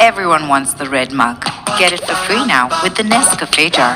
Everyone wants the red mug. Get it for free now with the Nescafe jar.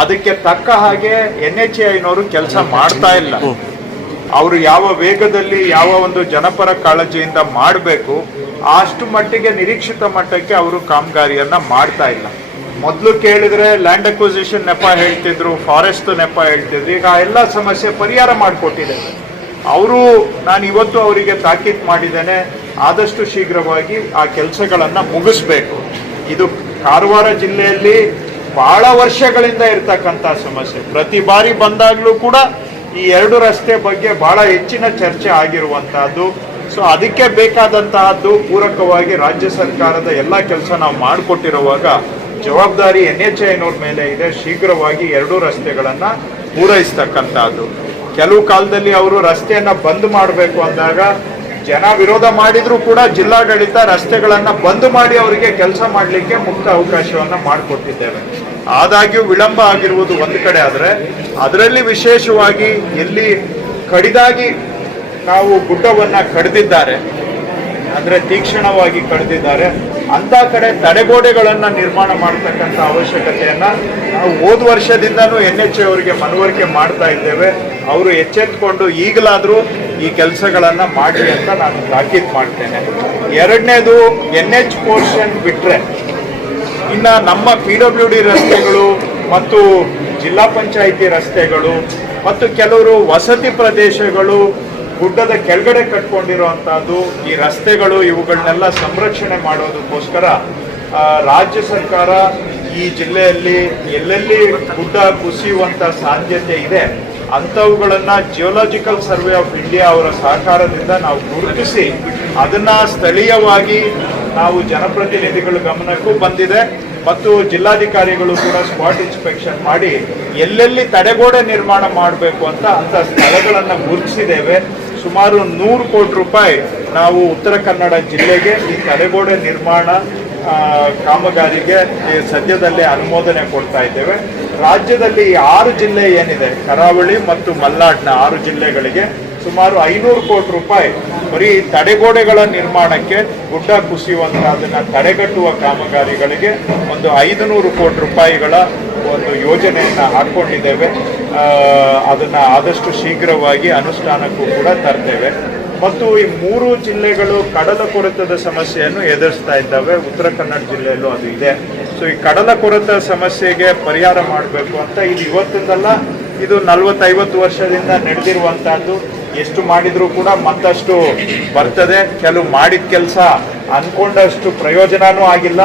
ಅದಕ್ಕೆ ತಕ್ಕ ಹಾಗೆ NHAIನವರು ಕೆಲಸ ಮಾಡ್ತಾ ಇಲ್ಲ. ಅವರು ಯಾವ ವೇಗದಲ್ಲಿ ಯಾವ ಒಂದು ಜನಪರ ಕಾಳಜಿಯಿಂದ ಮಾಡಬೇಕು ಅಷ್ಟು ಮಟ್ಟಿಗೆ ನಿರೀಕ್ಷಿತ ಮಟ್ಟಕ್ಕೆ ಅವರು ಕಾಮಗಾರಿಯನ್ನ ಮಾಡ್ತಾ ಇಲ್ಲ. ಮೊದಲು ಕೇಳಿದ್ರೆ ಲ್ಯಾಂಡ್ ಅಕ್ವಿಸಿಷನ್ ನೆಪ ಹೇಳ್ತಿದ್ರು, ಫಾರೆಸ್ಟ್ ನೆಪ ಹೇಳ್ತಿದ್ರು. ಈಗ ಎಲ್ಲ ಸಮಸ್ಯೆ ಪರಿಹಾರ ಮಾಡಿಕೊಟ್ಟಿದೆ. ನಾನು ಇವತ್ತು ಅವರಿಗೆ ತಾಕೀತು ಮಾಡಿದ್ದೇನೆ, ಆದಷ್ಟು ಶೀಘ್ರವಾಗಿ ಆ ಕೆಲಸಗಳನ್ನ ಮುಗಿಸ್ಬೇಕು. ಇದು ಕಾರವಾರ ಜಿಲ್ಲೆಯಲ್ಲಿ ಬಹಳ ವರ್ಷಗಳಿಂದ ಇರ್ತಕ್ಕಂಥ ಸಮಸ್ಯೆ. ಪ್ರತಿ ಬಾರಿ ಬಂದಾಗ್ಲೂ ಕೂಡ ಈ ಎರಡು ರಸ್ತೆ ಬಗ್ಗೆ ಬಹಳ ಹೆಚ್ಚಿನ ಚರ್ಚೆ ಆಗಿರುವಂತಹದ್ದು. ಸೊ ಅದಕ್ಕೆ ಬೇಕಾದಂತಹದ್ದು ಪೂರಕವಾಗಿ ರಾಜ್ಯ ಸರ್ಕಾರದ ಎಲ್ಲ ಕೆಲಸ ನಾವು ಮಾಡಿಕೊಟ್ಟಿರುವಾಗ ಜವಾಬ್ದಾರಿ NHAIನವ್ರ ಮೇಲೆ ಇದೆ. ಶೀಘ್ರವಾಗಿ ಎರಡು ರಸ್ತೆಗಳನ್ನ ಪೂರೈಸ್ತಕ್ಕಂಥದ್ದು. ಕೆಲವು ಕಾಲದಲ್ಲಿ ಅವರು ರಸ್ತೆಯನ್ನ ಬಂದ್ ಮಾಡಬೇಕು ಅಂದಾಗ ಜನ ವಿರೋಧ ಮಾಡಿದ್ರು ಕೂಡ ಜಿಲ್ಲಾಡಳಿತ ರಸ್ತೆಗಳನ್ನ ಬಂದ್ ಮಾಡಿ ಅವರಿಗೆ ಕೆಲಸ ಮಾಡಲಿಕ್ಕೆ ಮುಕ್ತ ಅವಕಾಶವನ್ನ ಮಾಡಿಕೊಟ್ಟಿದ್ದೇವೆ. ಆದಾಗ್ಯೂ ವಿಳಂಬ ಆಗಿರುವುದು ಒಂದು ಕಡೆ ಆದ್ರೆ, ಅದರಲ್ಲಿ ವಿಶೇಷವಾಗಿ ಎಲ್ಲಿ ಕಡಿದಾಗಿ ನಾವು ಗುಡ್ಡವನ್ನ ಕಡಿದಿದ್ದಾರೆ ಅಂದ್ರೆ ತೀಕ್ಷ್ಣವಾಗಿ ಕಡಿದಿದ್ದಾರೆ ಅಂತ ಕಡೆ ತಡೆಗೋಡೆಗಳನ್ನ ನಿರ್ಮಾಣ ಮಾಡತಕ್ಕಂಥ ಅವಶ್ಯಕತೆಯನ್ನ ನಾವು ಹೋದ ವರ್ಷದಿಂದನೂ NHAI ಅವರಿಗೆ ಮನವರಿಕೆ ಮಾಡ್ತಾ ಇದ್ದೇವೆ. ಅವರು ಎಚ್ಚೆತ್ತುಕೊಂಡು ಈಗಲಾದ್ರೂ ಈ ಕೆಲಸಗಳನ್ನ ಮಾಡಿ ಅಂತ ನಾನು ತಾಕೀತು ಮಾಡ್ತೇನೆ. ಎರಡನೇದು NH ಪೋರ್ಷನ್ ಬಿಟ್ರೆ ಇನ್ನ ನಮ್ಮ PWD ರಸ್ತೆಗಳು ಮತ್ತು ಜಿಲ್ಲಾ ಪಂಚಾಯಿತಿ ರಸ್ತೆಗಳು ಮತ್ತು ಕೆಲವರು ವಸತಿ ಪ್ರದೇಶಗಳು ಗುಡ್ಡದ ಕೆಳಗಡೆ ಕಟ್ಕೊಂಡಿರುವಂತಹದ್ದು ಈ ರಸ್ತೆಗಳು ಇವುಗಳನ್ನೆಲ್ಲ ಸಂರಕ್ಷಣೆ ಮಾಡೋದಕ್ಕೋಸ್ಕರ ರಾಜ್ಯ ಸರ್ಕಾರ ಈ ಜಿಲ್ಲೆಯಲ್ಲಿ ಎಲ್ಲೆಲ್ಲಿ ಗುಡ್ಡ ಕುಸಿಯುವಂತ ಸಾಧ್ಯತೆ ಇದೆ ಅಂಥವುಗಳನ್ನ ಜಿಯೋಲಾಜಿಕಲ್ ಸರ್ವೆ ಆಫ್ ಇಂಡಿಯಾ ಅವರ ಸಹಕಾರದಿಂದ ನಾವು ಗುರುತಿಸಿ ಅದನ್ನ ಸ್ಥಳೀಯವಾಗಿ ನಾವು ಜನಪ್ರತಿನಿಧಿಗಳ ಗಮನಕ್ಕೂ ಬಂದಿದೆ ಮತ್ತು ಜಿಲ್ಲಾಧಿಕಾರಿಗಳು ಕೂಡ ಸ್ಪಾಟ್ ಇನ್ಸ್ಪೆಕ್ಷನ್ ಮಾಡಿ ಎಲ್ಲೆಲ್ಲಿ ತಡೆಗೋಡೆ ನಿರ್ಮಾಣ ಮಾಡಬೇಕು ಅಂತ ಸ್ಥಳಗಳನ್ನ ಗುರುತಿಸಿದ್ದೇವೆ. ಸುಮಾರು 100 ಕೋಟಿ ರೂಪಾಯಿ ನಾವು ಉತ್ತರ ಕನ್ನಡ ಜಿಲ್ಲೆಗೆ ಈ ತಡೆಗೋಡೆ ನಿರ್ಮಾಣ ಕಾಮಗಾರಿಗೆ ಸದ್ಯದಲ್ಲೇ ಅನುಮೋದನೆ ಕೊಡ್ತಾ ಇದ್ದೇವೆ. ರಾಜ್ಯದಲ್ಲಿ 6 ಜಿಲ್ಲೆ ಏನಿದೆ, ಕರಾವಳಿ ಮತ್ತು ಮಲ್ನಾಡ್ನ 6 ಜಿಲ್ಲೆಗಳಿಗೆ ಸುಮಾರು 500 ಕೋಟಿ ರೂಪಾಯಿ ಬರೀ ತಡೆಗೋಡೆಗಳ ನಿರ್ಮಾಣಕ್ಕೆ, ಗುಡ್ಡ ಕುಸಿಯುವಂತಹದನ್ನ ತಡೆಗಟ್ಟುವ ಕಾಮಗಾರಿಗಳಿಗೆ ಒಂದು 500 ಕೋಟಿ ರೂಪಾಯಿಗಳ ಒಂದು ಯೋಜನೆಯನ್ನ ಹಾಕೊಂಡಿದ್ದೇವೆ. ಅದನ್ನ ಆದಷ್ಟು ಶೀಘ್ರವಾಗಿ ಅನುಷ್ಠಾನಕ್ಕೂ ಕೂಡ ತರ್ತೇವೆ. ಮತ್ತು ಈ 3 ಜಿಲ್ಲೆಗಳು ಕಡಲ ಕೊರೆತದ ಸಮಸ್ಯೆಯನ್ನು ಎದುರಿಸ್ತಾ ಇದ್ದಾವೆ. ಉತ್ತರ ಕನ್ನಡ ಜಿಲ್ಲೆಯಲ್ಲೂ ಅದು ಇದೆ. ಸೊ ಈ ಕಡಲ ಕೊರೆತ ಸಮಸ್ಯೆಗೆ ಪರಿಹಾರ ಮಾಡಬೇಕು ಅಂತ ಇದು ಇವತ್ತಿಂದಲ್ಲ, ಇದು 40-50 ವರ್ಷದಿಂದ ನಡೆದಿರುವಂತಹದ್ದು. ಎಷ್ಟು ಮಾಡಿದ್ರೂ ಕೂಡ ಮತ್ತಷ್ಟು ಬರ್ತದೆ. ಕೆಲವು ಮಾಡಿದ ಕೆಲಸ ಅನ್ಕೊಂಡಷ್ಟು ಪ್ರಯೋಜನನೂ ಆಗಿಲ್ಲ.